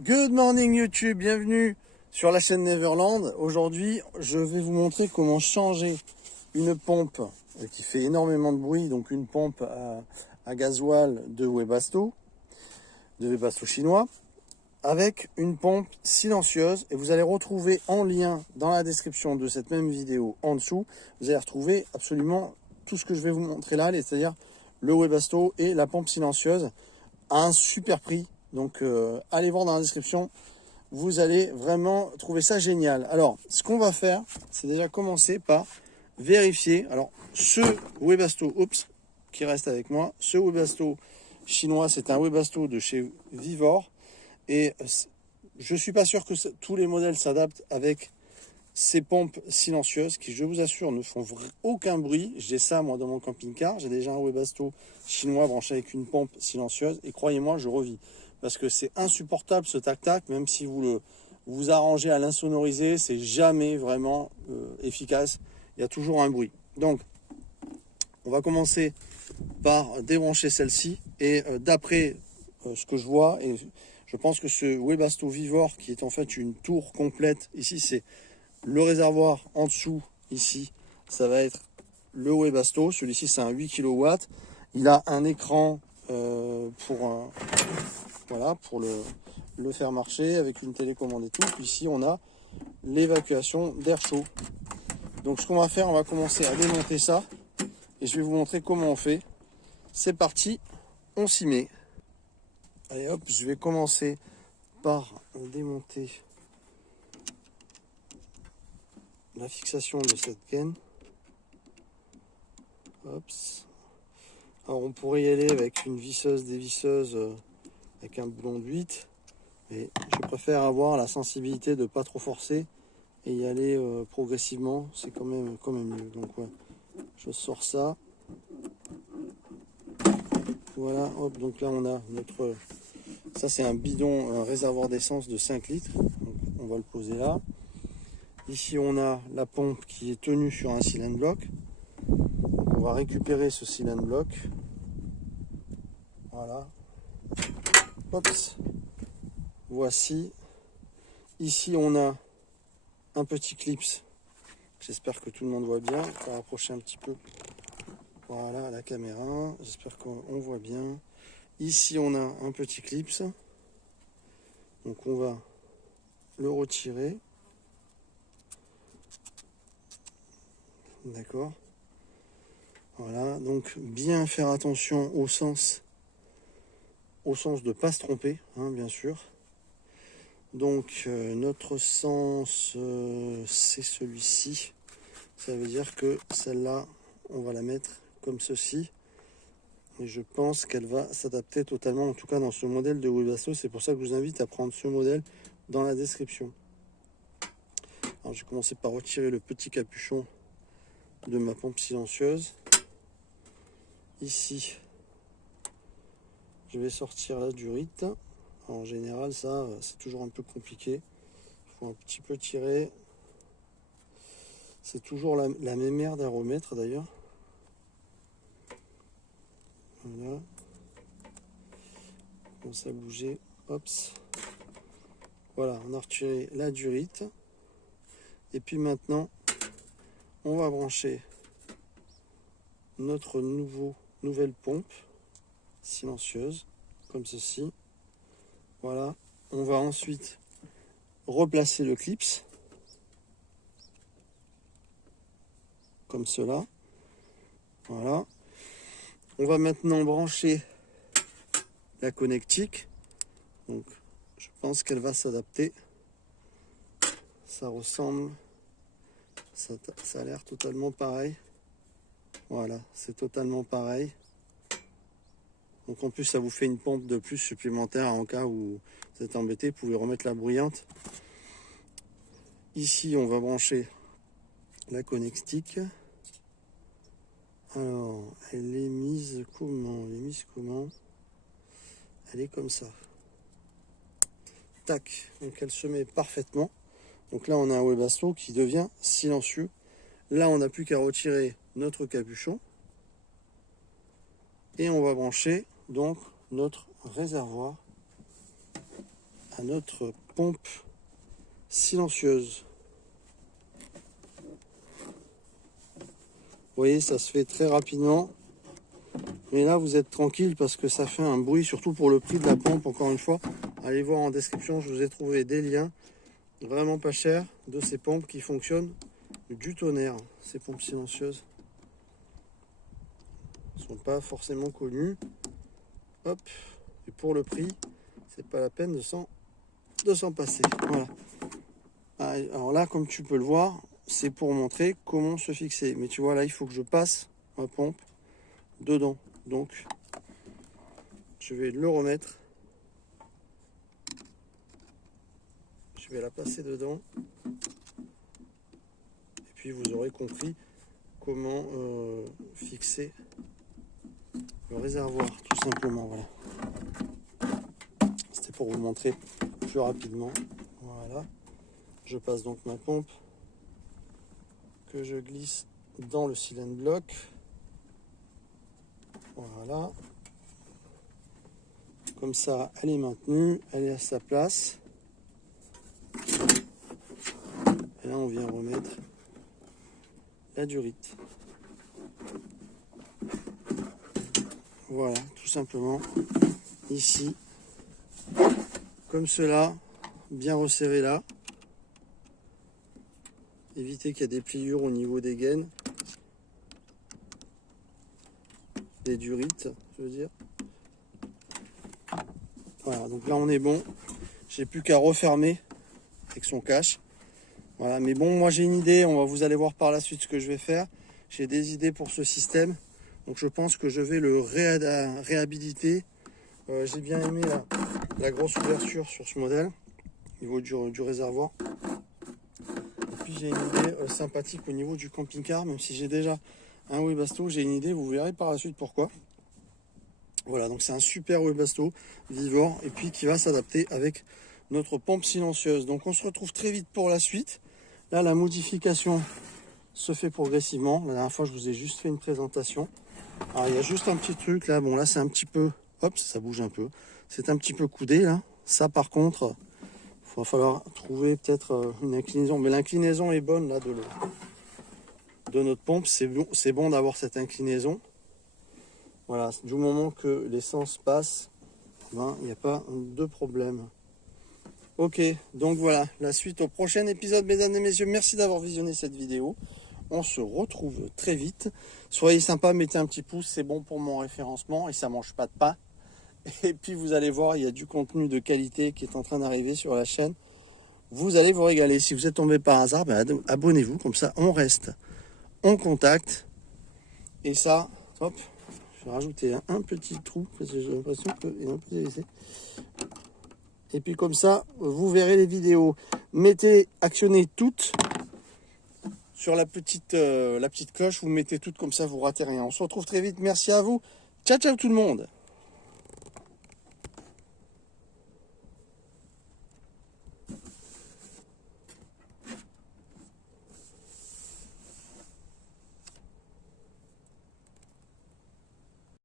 Good morning YouTube, bienvenue sur la chaîne Neverland. Aujourd'hui, je vais vous montrer comment changer une pompe qui fait énormément de bruit, donc une pompe à gasoil de Webasto chinois, avec une pompe silencieuse. Et vous allez retrouver en lien dans la description de cette même vidéo en dessous, vous allez retrouver absolument tout ce que je vais vous montrer là, c'est-à-dire le Webasto et la pompe silencieuse à un super prix. Donc allez voir dans la description, vous allez vraiment trouver ça génial. Alors ce qu'on va faire, c'est déjà commencer par vérifier. Alors ce Webasto, qui reste avec moi, ce Webasto chinois, c'est un Webasto de chez Vivor. Et je suis pas sûr que tous les modèles s'adaptent avec ces pompes silencieuses qui, je vous assure, ne font aucun bruit. J'ai ça moi dans mon camping-car, j'ai déjà un Webasto chinois branché avec une pompe silencieuse et croyez-moi, je revis parce que c'est insupportable ce tac-tac. Même si vous arrangez à l'insonoriser, c'est jamais vraiment efficace, il y a toujours un bruit. Donc on va commencer par débrancher celle-ci et d'après ce que je vois, et je pense que ce Webasto Vivor, qui est en fait une tour complète, ici c'est le réservoir en dessous, ici, ça va être le Webasto. Celui-ci, c'est un 8 kW. Il a un écran pour le faire marcher avec une télécommande et tout. Puis ici, on a l'évacuation d'air chaud. Donc, ce qu'on va faire, on va commencer à démonter ça. Et je vais vous montrer comment on fait. C'est parti, on s'y met. Allez hop, je vais commencer par démonter la fixation de cette gaine. Hops. Alors on pourrait y aller avec une visseuse dévisseuse avec un boulon de 8, mais je préfère avoir la sensibilité de pas trop forcer et y aller progressivement, c'est quand même mieux. Donc ouais, je sors ça. Voilà, hop, donc là on a notre, ça c'est un bidon, un réservoir d'essence de 5 litres, donc on va le poser là. Ici on a la pompe qui est tenue sur un cylindre bloc. On va récupérer ce cylindre bloc. Voilà. Oups. Voici. Ici on a un petit clips. J'espère que tout le monde voit bien. On va rapprocher un petit peu. Voilà la caméra. J'espère qu'on voit bien. Ici on a un petit clips. Donc on va le retirer. D'accord. Voilà. Donc bien faire attention au sens de ne pas se tromper, hein, bien sûr. Donc notre sens c'est celui-ci. Ça veut dire que celle-là, on va la mettre comme ceci. Et je pense qu'elle va s'adapter totalement, en tout cas dans ce modèle de Webasto. C'est pour ça que je vous invite à prendre ce modèle dans la description. Alors je vais commencer par retirer le petit capuchon de ma pompe silencieuse. Ici, je vais sortir la durite. En général, ça, c'est toujours un peu compliqué. Il faut un petit peu tirer. C'est toujours la même aire d'aéromètre d'ailleurs. Voilà. On commence à bouger. Hops. Voilà, on a retiré la durite. Et puis maintenant, on va brancher notre nouvelle pompe silencieuse, comme ceci. Voilà. On va ensuite replacer le clips, comme cela. Voilà. On va maintenant brancher la connectique. Donc, je pense qu'elle va s'adapter. Ça ressemble, ça a l'air totalement pareil. Voilà, c'est totalement pareil. Donc en plus, ça vous fait une pompe de plus supplémentaire en cas où vous êtes embêté. Vous pouvez remettre la bruyante. Ici, on va brancher la connectique. Alors, elle est mise comment? Elle est comme ça. Tac, donc elle se met parfaitement. Donc là, on a un Webasto qui devient silencieux. Là, on n'a plus qu'à retirer notre capuchon. Et on va brancher donc notre réservoir à notre pompe silencieuse. Vous voyez, ça se fait très rapidement. Mais là, vous êtes tranquille parce que ça fait un bruit, surtout pour le prix de la pompe. Encore une fois, allez voir en description, je vous ai trouvé des liens vraiment pas chers de ces pompes qui fonctionnent du tonnerre. Ces pompes silencieuses ne sont pas forcément connues. Hop, et pour le prix, c'est pas la peine de s'en passer. Voilà. Alors là, comme tu peux le voir, c'est pour montrer comment se fixer. Mais tu vois, là, il faut que je passe ma pompe dedans. Donc, je vais le remettre. Je vais la passer dedans. Et puis, vous aurez compris comment fixer le réservoir, tout simplement. Voilà. C'était pour vous montrer plus rapidement. Voilà. Je passe donc ma pompe que je glisse dans le silent block. Voilà. Comme ça, elle est maintenue, elle est à sa place. Et là, on vient remettre la durite. Voilà, tout simplement. Ici, comme cela, bien resserré là. Éviter qu'il y ait des pliures au niveau des gaines. Des durites, je veux dire. Voilà, donc là on est bon. J'ai plus qu'à refermer avec son cache. Voilà, mais bon, moi j'ai une idée. Vous allez voir par la suite ce que je vais faire. J'ai des idées pour ce système. Donc je pense que je vais le réhabiliter. J'ai bien aimé la grosse ouverture sur ce modèle, au niveau du réservoir. Et puis j'ai une idée sympathique au niveau du camping-car, même si j'ai déjà un Webasto, j'ai une idée, vous verrez par la suite pourquoi. Voilà, donc c'est un super Webasto Vivor et puis qui va s'adapter avec notre pompe silencieuse. Donc on se retrouve très vite pour la suite. Là, la modification se fait progressivement. La dernière fois, je vous ai juste fait une présentation. Alors, il y a juste un petit truc là. Bon, là, c'est un petit peu... Hop, ça bouge un peu. C'est un petit peu coudé là. Ça, par contre, il va falloir trouver peut-être une inclinaison. Mais l'inclinaison est bonne là de notre pompe. C'est bon d'avoir cette inclinaison. Voilà, du moment que l'essence passe, ben, il n'y a pas de problème. Ok, donc voilà, la suite au prochain épisode, mesdames et messieurs. Merci d'avoir visionné cette vidéo. On se retrouve très vite. Soyez sympas, mettez un petit pouce, c'est bon pour mon référencement et ça mange pas de pain. Et puis vous allez voir, il y a du contenu de qualité qui est en train d'arriver sur la chaîne. Vous allez vous régaler. Si vous êtes tombé par hasard, ben, abonnez-vous, comme ça on reste en contact. Et ça, hop, je vais rajouter un petit trou parce que j'ai l'impression qu'il est un peu dévissé. Et puis comme ça, vous verrez les vidéos. Actionnez toutes sur la petite cloche. Vous mettez toutes comme ça, vous ratez rien. On se retrouve très vite. Merci à vous. Ciao, ciao tout le monde.